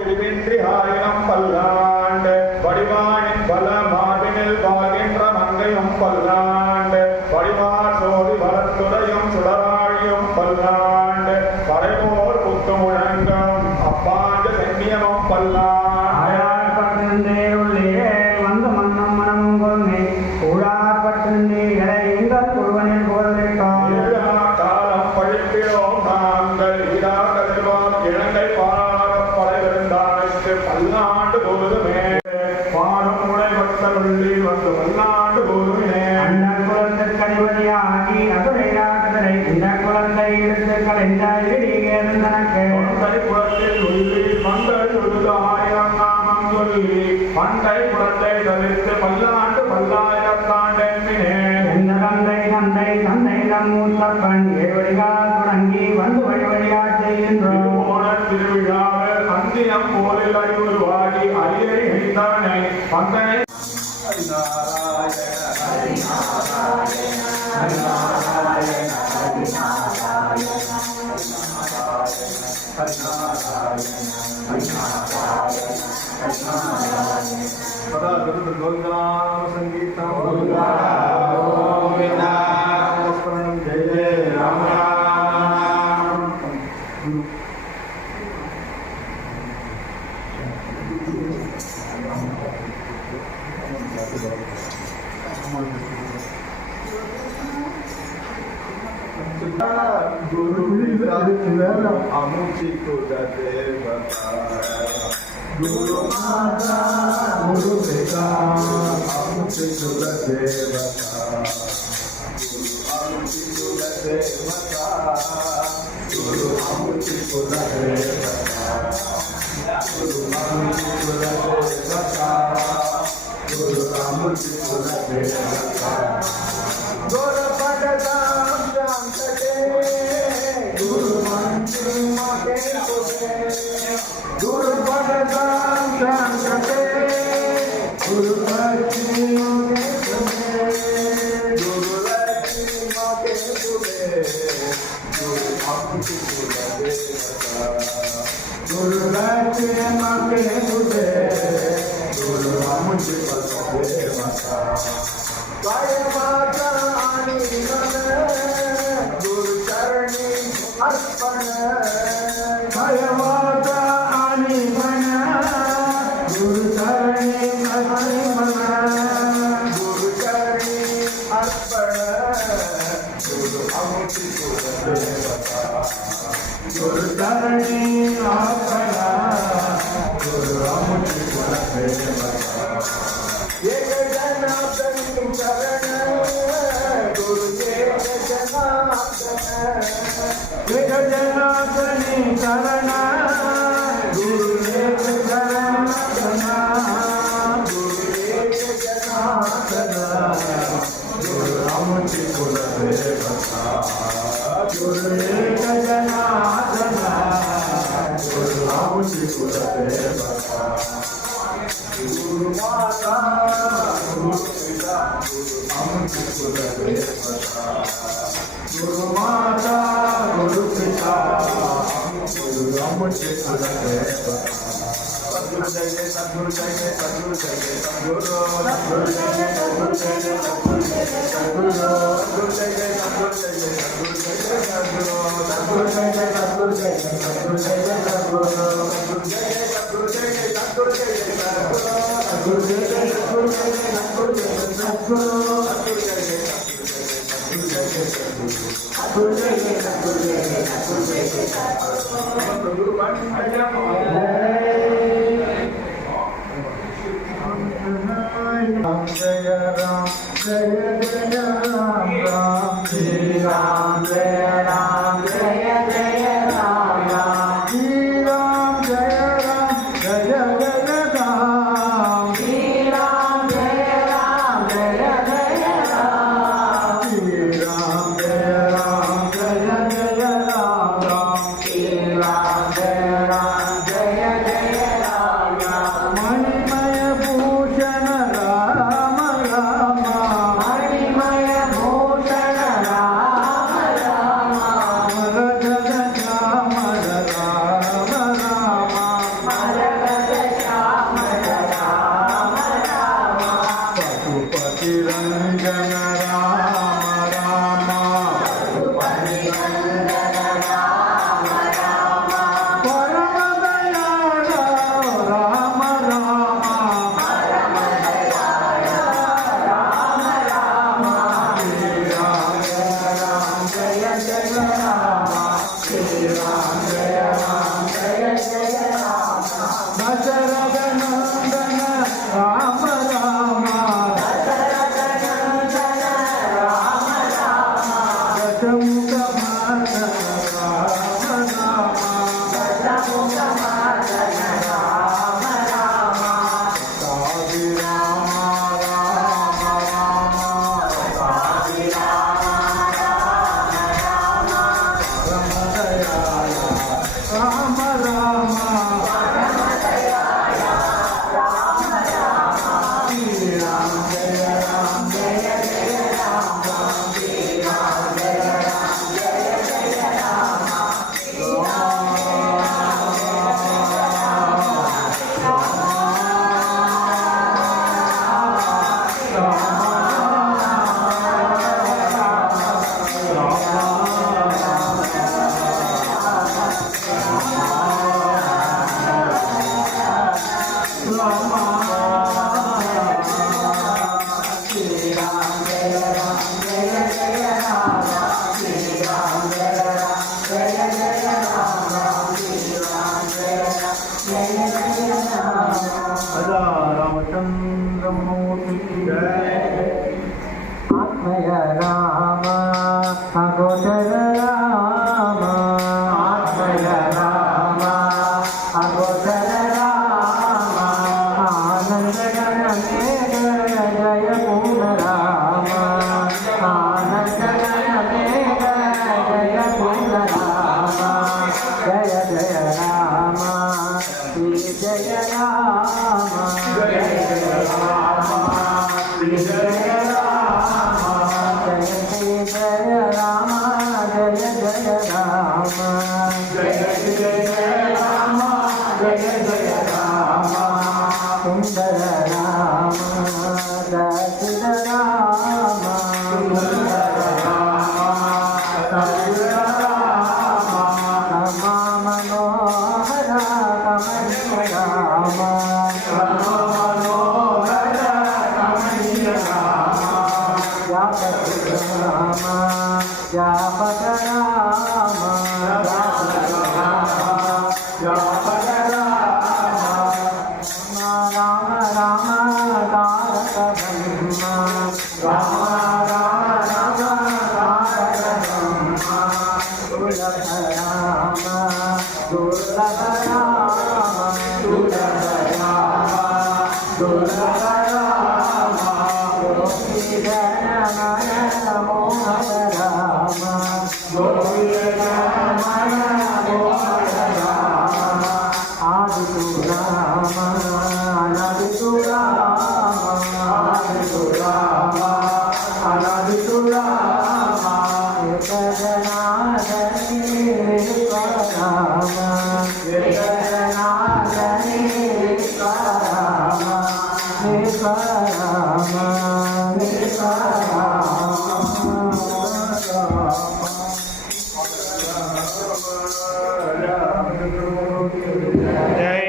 ஆயிரம் பல்லாண்டு வடிவானின் பல மார்பினில் வாழ்கின்ற மங்கையும் பல்லாண்டு வடிவார் சோதி வளர்த்துறையும் சுடராழியும் பல்லாண்டு படைபோர் புத்து முழங்கும் அப்பாண்டு சென்னியமும் பல்லாண்டு வந்து மன்னம் மனமும் கொன்னை கூடார் பற்றின்றே எங்கள் குருவனில் போர்விட்டோம் காலம் பழிக்கிறோம் நாங்கள் ஈரா கதிர்வோம் இலங்கை பாராளப் படைவிருந்தாய்க்கு பல்லாண்டு போதுமே பாடும் முளைவட்டருள்ளி வந்து பல்லாண்டு போதுமே அந்த குலத்திற்கு அதிபதியாகி அதுரை நாட்டரை இந்த குழந்தை எடுத்து கலைந்தாய் தனக்கு குலத்தில் உள்ளி மங்கள் உழுது ஆயிரம் நாமம் சொல்லி பண்டை குலத்தை தவிர்த்து பல்லாண்டு பல்லாயிரத்தாண்டென்பினே எந்த தந்தை தந்தை தந்தை நம் மூத்தப்பன் ஏவடிகால் தொடங்கி வந்து வழி வழியா செய்கின்றோம் திருவிழாவில் அந்தியம் போலில் அறிவுருவாகி அரியை வைத்தானை பந்தனை संगीतम जय जय राम राम गुरु अमुची को दे गुरु माता गुरु पिता अमुची को दे गुरु अमुची को दे गुरु अमुची को दे गुरु अमुची को दे गुरु पददाम शांतते गुरु मंत्र मके तुझे गुरु पददाम शांतते गुरु लक्ष्मी मके तुझे गुरु लक्ष्मी मके तुझे गुरु अमुची को दे गुरु लक्ष्मी मके तुझे गुरु अमुची को दे काय माता आणि मन गुरु चरणी अर्पण काय माता आणि मन गुरु चरणी मन गुरु चरणी अर्पण गुरु अमुची को दे गुरु चरणी अर्पण गुरु अमुची को दे एक जनार्दन चरण गुरु एक जनार्दन एक जनार्दन चरण गुरु एक जनार्दन गुरु एक जनार्दन गुरु अमुची को दे गुरु एक जनार्दन गुरु अमुची को दे गुरु माता गुरु पिता गुरु अमुची को दे गुरु माता गुरु पिता गुरु अमुची को दे सद्गुरु जय जय सद्गुरु जय जय सद्गुरु जय जय सद्गुरु सद्गुरु जय जय सद्गुरु जय जय सद्गुरु जय जय सद्गुरु सद्गुरु जय जय सद्गुरु जय जय सद्गुरु जय जय सद्गुरु सद्गुरु जय जय सद्गुरु जय जय सद्गुरु जय जय सद्गुरु सद्गुरु जय जय सद्गुरु जय जय सद्गुरु जय जय सद्गुरु जय जय सद्गुरु जय जय सद्गुरु जय जय सद्गुरु सद्गुरु जय जय सद्गुरु जय जय सद्गुरु सद्गुरु जय जय सद्गुरु जय जय सद्गुरु जय जय सद्गुरु गुरु मान जय राम जय जय राम राम श्री राम जय राम जय जय राम राम श्री राम जय राम जय जय राम श्री राम जय राम जय जय राम श्री राम जय राम जय जय राम राम श्री राम जय राम जय राजा रामचंद्रमूर्ति की जय। आत्मय राम अगोचर राम आत्मय राम अगोचर राम आनंद गण मेघ जय पूर्ण राम आनंद गण मेघ जय पूर्ण राम जय जय राम श्री जय राम जय जय राम श्री जय राम जय श्री जय राम जय जय राम जय जय राम जय जय राम सुंदर राम दशरथ राम सुंदर राम दशरथ राम रमा मनोहर कमल राम मनोहर कमनीय राम व्यापक राम व्यापक राम राम राम तारक ब्रह्मा दुर्लभ राम दुर्लभ राम गोपी जन मन मोहन राम आदितु राम अनादितु राम एक जनार्दनी विश्वराम एक जनार्दनी विश्वराम विश्वराम जय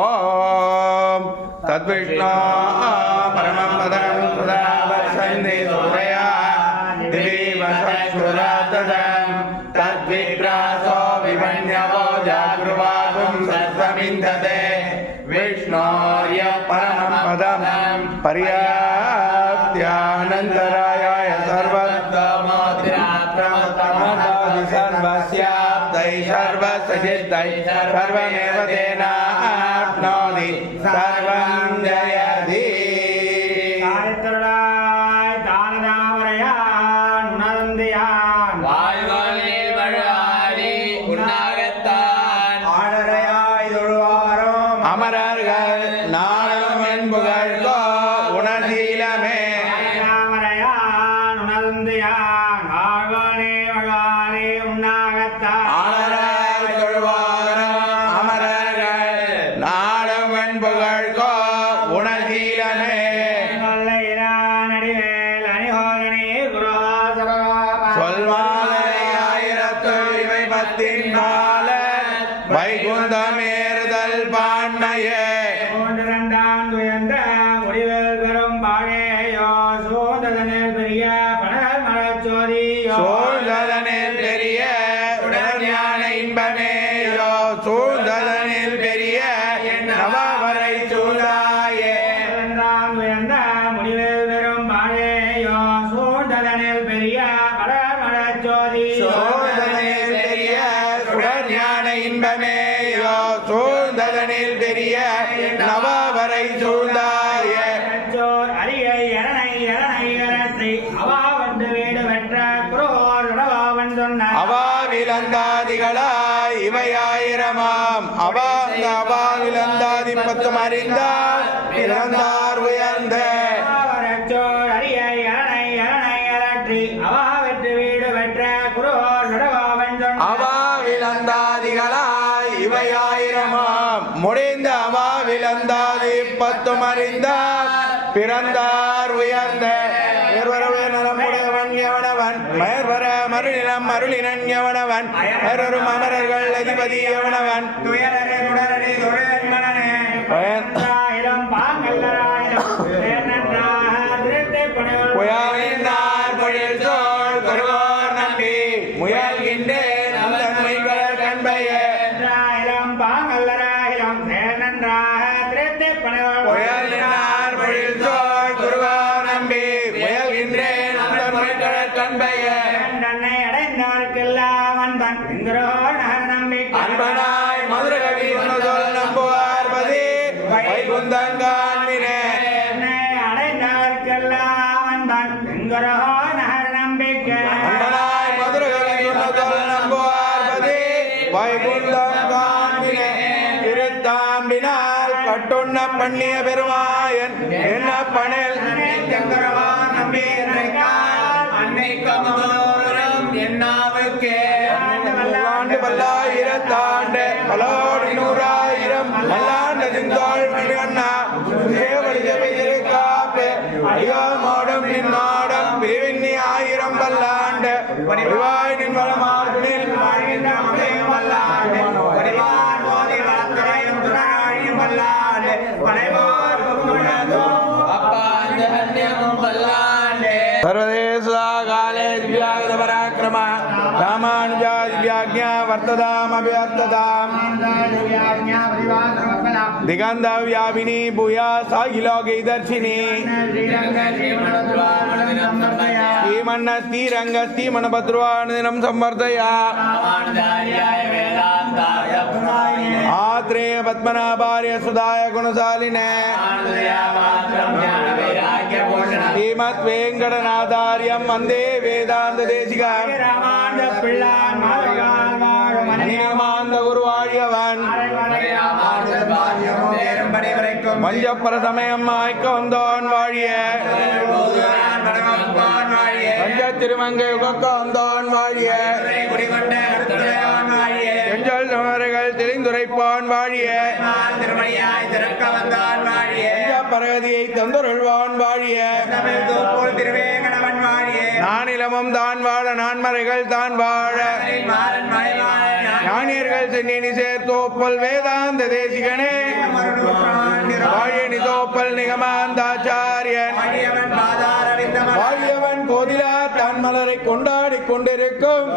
ओम तद्विष्णु परमं पदं सदा वर्षन्ति सूरया दिवि वसुरातदं तद्विप्रासो विमन्यवो जागृवागुं सत्समिन्धते विष्णोर्य परमं पदं पर्याप्त्यानन्तरायाय सर्वतमोद्रात्रमतमदादि सर्वस्याप्तै सर्वसिद्धिः सर्वमेव तेनाप्नोति सर्वं जयति தாழ்த்தருளாய் தானதாமரையான் உணர்ந்தியான் வாழ்வானே வழாடி உண்ணா ஆனராய் தொழுவாரும் அமரர்கள் நாடும் வெண்புகழ்கோ உணர்கீலமே சொல்மாலை ஆயிரத்து இவை பத்தின் பாலர் வைகுந்தமேறுதல் பான்மையே சூழ்ந்ததனில் பெரிய உடற்ஞான இன்பமேயோ சூழ்ந்ததனில் பெரிய நவவரை சூழாயே சூழ்ந்ததனில் பெரிய உடற்ஞான இன்பமேயோ சூழ்ந்ததனில் பெரிய நவவரை சூழ்ந்தாயே அவாவிலந்தாதிகளாய் இவையாயிரமாம் அவாவிலந்தாதி பத்தும் அறிந்தார் இறந்தார் உயர்ந்த அவாவிலந்தாதிகளாய் இவையாயிரமாம் முடிந்த அவாவிலந்தாதி பத்தும் அறிந்தார் பிறந்தார் உயர்ந்த நலமுடையவன் எவனவன் மயர்வர மருளினம் மருளினன் எவனவன் மயரும் அமரர்கள் அதிபதி எவனவன் புயலினார் பொழில் சோழ் குருவோர் நம்பி முயல்கின்றேன் நன்மைகள் கண்பையே புயலினார் பொழில் சோழ் குருவோர் நம்பி முயல்கின்றேன் நன்மைகள் கண்பையே அன்பனாய் மதுரகவி சொல் நம்புவார் பதி வைகுந்தங்கான்மினே அன்பனாய் மதுரகவி சொல் நம்புவார் பதி வைகுந்தங்கான்மினே திருத்தாம்பினால் கட்டுண்ண பண்ணிய பெருமாயன் என்ன பணில் ஆண்டு பல்லாயிரத்தாண்டு பலோடு நூறாயிரம் மல்லாண்டு திங்கோள் மணிவண்ணா காப்பு ஐயோமோடும் நின்னோடும் பிரிவின்னி ஆயிரம் பல்லாண்டு வடிவாய் நின் வளமாற்றில் सर्वदेश काले दिव्यागत पराक्रम रामानुजा दिव्याज्ञा वर्तताम अभ्यर्थताम दिगंध व्यापिनी भूया सागिलोके दर्शिनी श्रीमन्नस्ति रंगस्ति मनभद्रवाणदिनं संवर्धया आत्रेय पद्मनाभार्य सुधाय गुणशालिने श्रीमत् वेंकटनाथार्यं वंदे वेदांत देशिकं नियमांत गुरुवाழ்யவன் மஞ்சப்பர சமயம் மாய்க்க வந்தோன் வாழிய மஞ்ச திருமங்கை உகக்க வந்தோன் வாழிய செஞ்சல் சமர்கள் தெரிந்துரைப்பான் வாழிய பரகதியை தந்துருள்வான் வாழிய நானிலமும் தான் வாழ நான்மறைகள் தான் வாழ ஞானியர்கள் சென்னி சேர்த்தோப்பல் வேதாந்த தேசிகனே வாழியனி தோப்பல் நிகமாந்தாச்சாரியன் வாழியவன் கோதிலா தான் மலரை கொண்டாடி கொண்டிருக்கும்